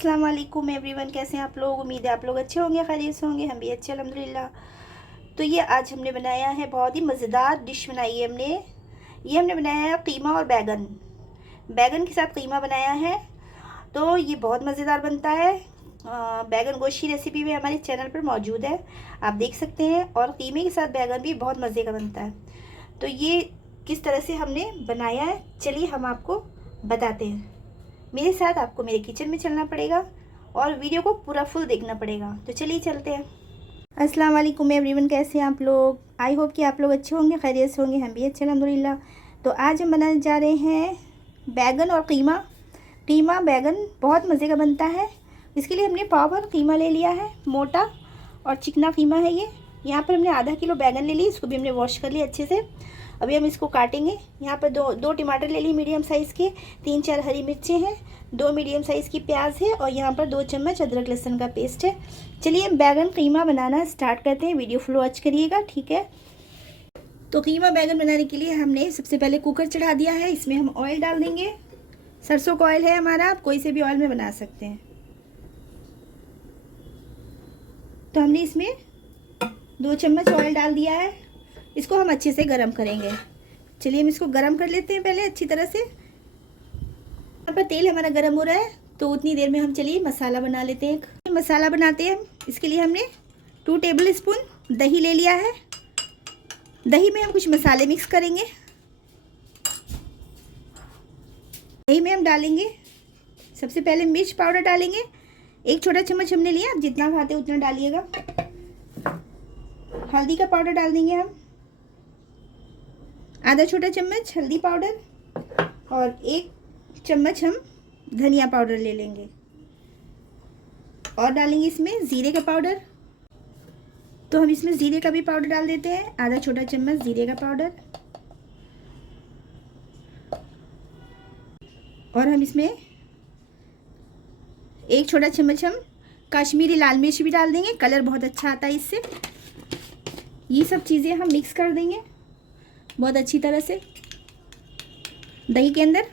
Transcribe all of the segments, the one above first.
अस्सलाम वालेकुम एवरीवन, कैसे हैं आप लोग। उम्मीद है आप लोग अच्छे होंगे, खैरियत से होंगे। हम भी अच्छे अल्हम्दुलिल्लाह। तो ये आज हमने बनाया है, बहुत ही मज़ेदार डिश बनाई है हमने। ये हमने बनाया है कीमा और बैगन। बैगन के साथ कीमा बनाया है, तो ये बहुत मज़ेदार बनता है। बैगन गोश्त की रेसिपी भी हमारे चैनल पर मौजूद है, आप देख सकते हैं। और कीमे के साथ बैगन भी बहुत मज़े का बनता है। तो ये किस तरह से हमने बनाया है, चलिए हम आपको बताते हैं। मेरे साथ आपको मेरे किचन में चलना पड़ेगा और वीडियो को पूरा फुल देखना पड़ेगा। तो चलिए चलते हैं। अस्सलाम वालेकुम एवरीवन, कैसे हैं आप लोग। आई होप कि आप लोग अच्छे होंगे, खैरियत से होंगे। हम भी अच्छे अल्हम्दुलिल्लाह। तो आज हम बनाने जा रहे हैं बैगन और कीमा। कीमा बैगन बहुत मज़े का बनता है। इसके लिए हमने पाव भर कीमा ले लिया है, मोटा और चिकना कीमा है ये। यहाँ पर हमने आधा किलो बैगन ले ली, इसको भी हमने वॉश कर लिया अच्छे से। अभी हम इसको काटेंगे। यहाँ पर दो टमाटर ले ली मीडियम साइज़ के, 3-4 हरी मिर्चें हैं, 2 मीडियम साइज़ की प्याज है और यहाँ पर 2 चम्मच अदरक लहसुन का पेस्ट है। चलिए हम बैगन कीमा बनाना स्टार्ट करते हैं। वीडियो फुल वॉच करिएगा, ठीक है। तो कीमा बैगन बनाने के लिए हमने सबसे पहले कुकर चढ़ा दिया है। इसमें हम ऑयल डाल देंगे। सरसों का ऑयल है हमारा, आप कोई से भी ऑयल में बना सकते हैं। तो हमने इसमें 2 चम्मच ऑयल डाल दिया है। इसको हम अच्छे से गरम करेंगे। चलिए हम इसको गरम कर लेते हैं पहले अच्छी तरह से। यहाँ पर तेल हमारा गरम हो रहा है, तो उतनी देर में हम चलिए मसाला बना लेते हैं। एक मसाला बनाते हैं हम। इसके लिए हमने 2 टेबल स्पून दही ले लिया है। दही में हम कुछ मसाले मिक्स करेंगे। दही में हम डालेंगे सबसे पहले मिर्च पाउडर डालेंगे। 1 छोटा चम्मच हमने लिया, आप जितना खाते उतना डालिएगा। हल्दी का पाउडर डाल देंगे हम, आधा छोटा चम्मच हल्दी पाउडर। और 1 चम्मच हम धनिया पाउडर ले लेंगे और डालेंगे इसमें ज़ीरे का पाउडर। तो हम इसमें ज़ीरे का भी पाउडर डाल देते हैं, आधा छोटा चम्मच ज़ीरे का पाउडर। और हम इसमें 1 छोटा चम्मच हम कश्मीरी लाल मिर्च भी डाल देंगे, कलर बहुत अच्छा आता है इससे। ये सब चीज़ें हम मिक्स कर देंगे बहुत अच्छी तरह से दही के अंदर।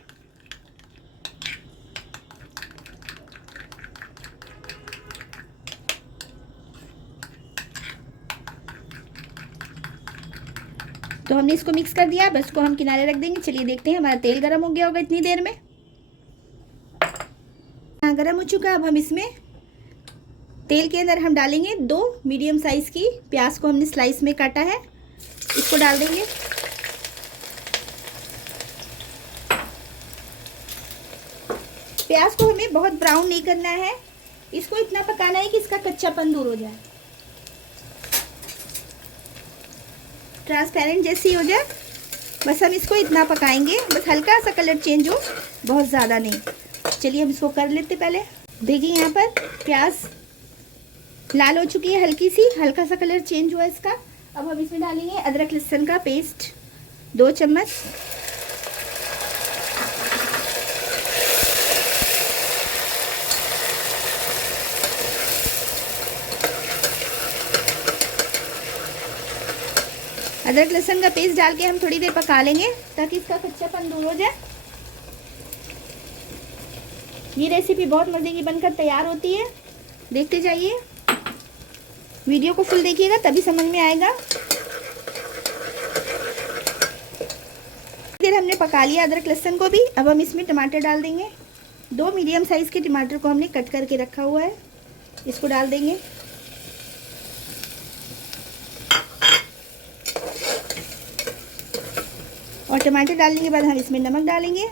तो हमने इसको मिक्स कर दिया, बस इसको हम किनारे रख देंगे। चलिए देखते हैं, हमारा तेल गरम हो गया होगा इतनी देर में। हाँ, गरम हो चुका है। अब हम इसमें तेल के अंदर हम डालेंगे 2 मीडियम साइज़ की प्याज को हमने स्लाइस में काटा है, इसको डाल देंगे। प्याज को हमें बहुत ब्राउन नहीं करना है, इसको इतना पकाना है कि इसका कच्चापन दूर हो जाए, ट्रांसपेरेंट जैसी हो जाए। बस हम इसको इतना पकाएंगे, बस हल्का सा कलर चेंज हो, बहुत ज़्यादा नहीं। चलिए हम इसको कर लेते पहले। देखिए यहाँ पर प्याज लाल हो चुकी है, हल्की सी, हल्का सा कलर चेंज हुआ इसका। अब हम इसमें डालेंगे अदरक लहसुन का पेस्ट 2 चम्मच। अदरक लहसुन का पेस्ट डाल के हम थोड़ी देर पका लेंगे ताकि इसका कच्चापन दूर हो जाए। ये रेसिपी बहुत मज़े की बनकर तैयार होती है, देखते जाइए। वीडियो को फुल देखिएगा तभी समझ में आएगा। फिर हमने पका लिया अदरक लहसुन को भी। अब हम इसमें टमाटर डाल देंगे। 2 मीडियम साइज़ के टमाटर को हमने कट करके रखा हुआ है, इसको डाल देंगे। और टमाटर डालने के बाद हम इसमें नमक डालेंगे।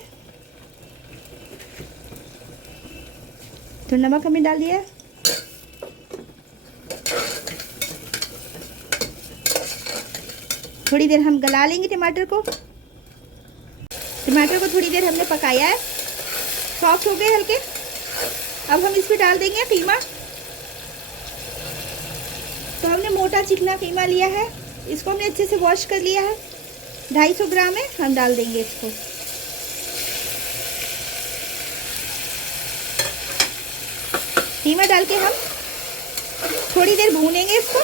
तो नमक हमने डाल दिया। थोड़ी देर हम गला लेंगे टमाटर को। टमाटर को थोड़ी देर हमने पकाया है, सॉफ्ट हो गए हल्के। अब हम इसमें डाल देंगे कीमा। तो हमने मोटा चिकना कीमा लिया है, इसको हमने अच्छे से वॉश कर लिया है, 250 ग्राम है। हम डाल देंगे इसको। कीमा डाल के हम थोड़ी देर भूनेंगे इसको।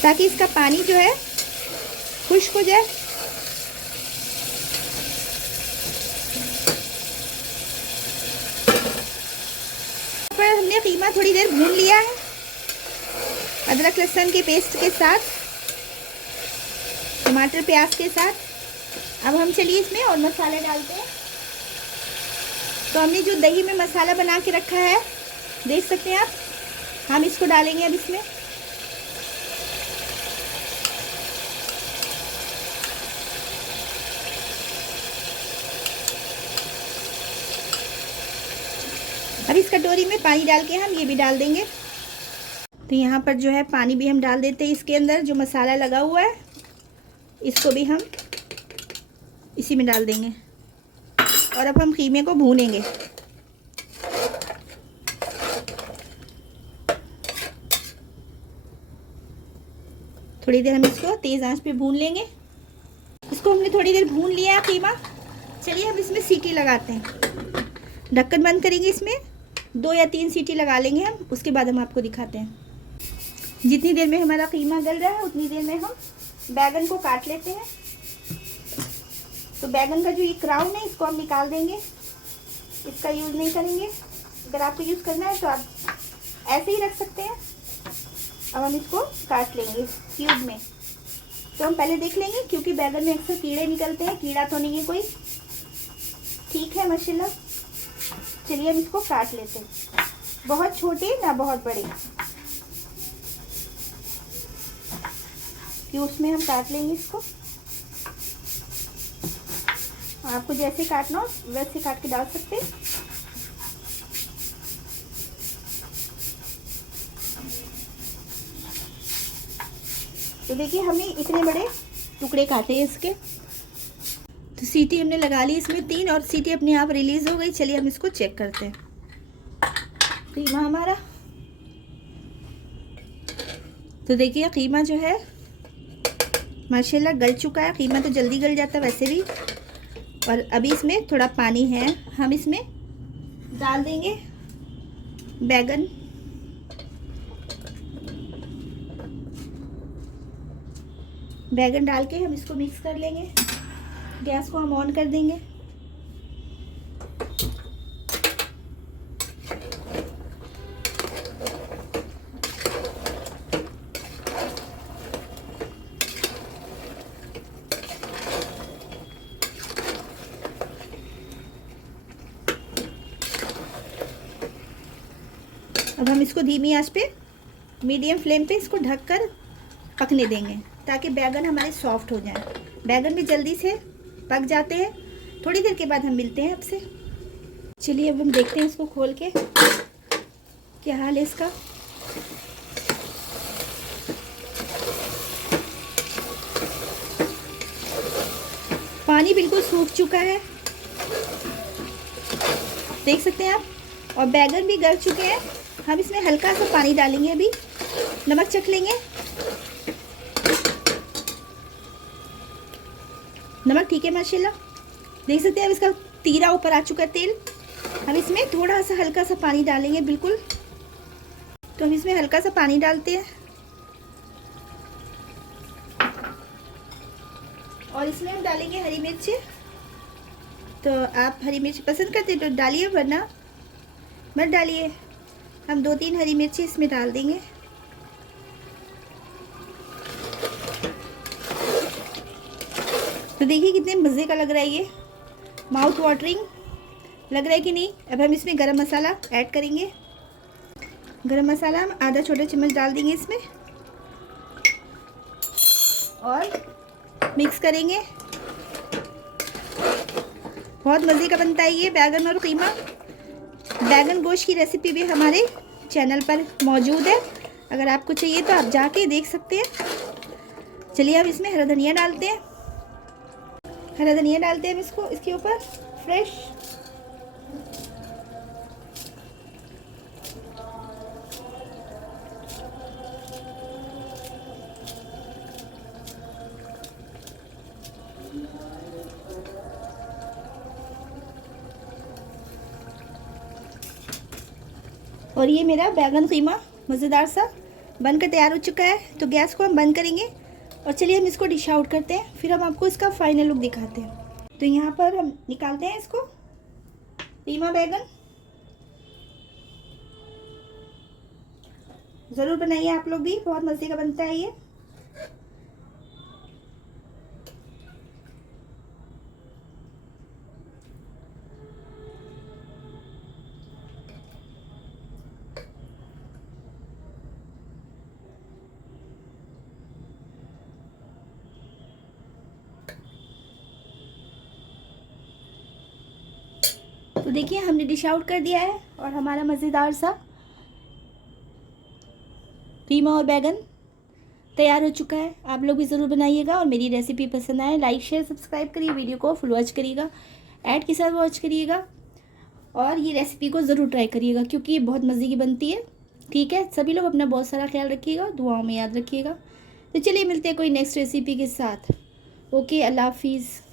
ताकि इसका पानी जो है खुश्क हो जाए। हमने कीमा थोड़ी देर भून लिया है अदरक लहसुन के पेस्ट के साथ, टमाटर प्याज के साथ। अब हम चलिए इसमें और मसाले डालते हैं। तो हमने जो दही में मसाला बना के रखा है, देख सकते हैं आप, हम इसको डालेंगे अब इसमें। अब इस कटोरी में पानी डाल के हम ये भी डाल देंगे। तो यहाँ पर जो है पानी भी हम डाल देते हैं इसके अंदर, जो मसाला लगा हुआ है इसको भी हम इसी में डाल देंगे। और अब हम कीमे को भूनेंगे। थोड़ी देर हम इसको तेज़ आंच पे भून लेंगे। इसको हमने थोड़ी देर भून लिया है कीमा। चलिए हम इसमें सीटी लगाते हैं। ढक्कन बंद करेंगे, इसमें 2 या 3 सीटी लगा लेंगे हम, उसके बाद हम आपको दिखाते हैं। जितनी देर में हमारा कीमा गल रहा है उतनी देर में हम बैगन को काट लेते हैं। तो बैगन का जो ये क्राउन है इसको हम निकाल देंगे, इसका यूज़ नहीं करेंगे। अगर आपको यूज़ करना है तो आप ऐसे ही रख सकते हैं। अब हम इसको काट लेंगे क्यूब में। तो हम पहले देख लेंगे, क्योंकि बैगन में अक्सर कीड़े निकलते हैं, कीड़ा तो नहीं है कोई, ठीक है माशाल्लाह। चलिए हम इसको काट लेते हैं, बहुत छोटे ना बहुत बड़े, क्यूब्स में हम काट लेंगे इसको। आपको जैसे काटना हो वैसे काट के डाल सकते हैं। तो देखिए हमने इतने बड़े टुकड़े काटे हैं इसके। तो सीटी हमने लगा ली इसमें 3 और सीटी अपने आप रिलीज हो गई। चलिए हम इसको चेक करते हैं। कीमा हमारा, तो देखिए कीमा जो है माशाल्लाह गल चुका है। कीमा तो जल्दी गल जाता है वैसे भी। और अभी इसमें थोड़ा पानी है, हम इसमें डाल देंगे बैगन। बैगन डाल के हम इसको मिक्स कर लेंगे। गैस को हम ऑन कर देंगे। अब हम इसको धीमी आंच पे, मीडियम फ्लेम पे इसको ढककर पकने देंगे, ताकि बैगन हमारे सॉफ्ट हो जाएं। बैगन भी जल्दी से पक जाते हैं। थोड़ी देर के बाद हम मिलते हैं आपसे। चलिए अब हम देखते हैं इसको खोल के क्या हाल है इसका। पानी बिल्कुल सूख चुका है, देख सकते हैं आप, और बैगन भी गल चुके हैं। हम इसमें हल्का सा पानी डालेंगे, अभी नमक चख लेंगे। नमक ठीक है माशाल्लाह, देख सकते हैं अब इसका तीरा ऊपर आ चुका है तेल। हम इसमें थोड़ा सा हल्का सा पानी डालेंगे बिल्कुल। तो हम इसमें हल्का सा पानी डालते हैं और इसमें हम डालेंगे हरी मिर्च। तो आप हरी मिर्च पसंद करते हैं तो डालिए, वरना मत डालिए। हम 2-3 हरी मिर्ची इसमें डाल देंगे। तो देखिए कितने मज़े का लग रहा है, ये माउथ वाटरिंग लग रहा है कि नहीं। अब हम इसमें गरम मसाला ऐड करेंगे। गरम मसाला हम आधा छोटा चम्मच डाल देंगे इसमें और मिक्स करेंगे। बहुत मज़े का बनता है ये बैगन और कीमा। बैगन गोश्त की रेसिपी भी हमारे चैनल पर मौजूद है, अगर आपको चाहिए तो आप जाके देख सकते हैं। चलिए अब इसमें हरा धनिया डालते हैं। हरा धनिया डालते हैं हम इसको, इसके ऊपर फ्रेश। और ये मेरा बैगन कीमा मज़ेदार सा बनकर तैयार हो चुका है। तो गैस को हम बंद करेंगे और चलिए हम इसको डिश आउट करते हैं, फिर हम आपको इसका फाइनल लुक दिखाते हैं। तो यहाँ पर हम निकालते हैं इसको कीमा बैगन। ज़रूर बनाइए आप लोग भी, बहुत मज़े का बनता है ये। तो देखिए हमने डिश आउट कर दिया है और हमारा मज़ेदार सा कीमा और बैगन तैयार हो चुका है। आप लोग भी ज़रूर बनाइएगा और मेरी रेसिपी पसंद आए लाइक शेयर सब्सक्राइब करिए, वीडियो को फुल वॉच करिएगा, ऐड के साथ वॉच करिएगा और ये रेसिपी को ज़रूर ट्राई करिएगा क्योंकि ये बहुत मज़े की बनती है। ठीक है, सभी लोग अपना बहुत सारा ख्याल रखिएगा, दुआओं में याद रखिएगा। तो चलिए मिलते हैं कोई नेक्स्ट रेसिपी के साथ। ओके, अल्लाह हाफिज़।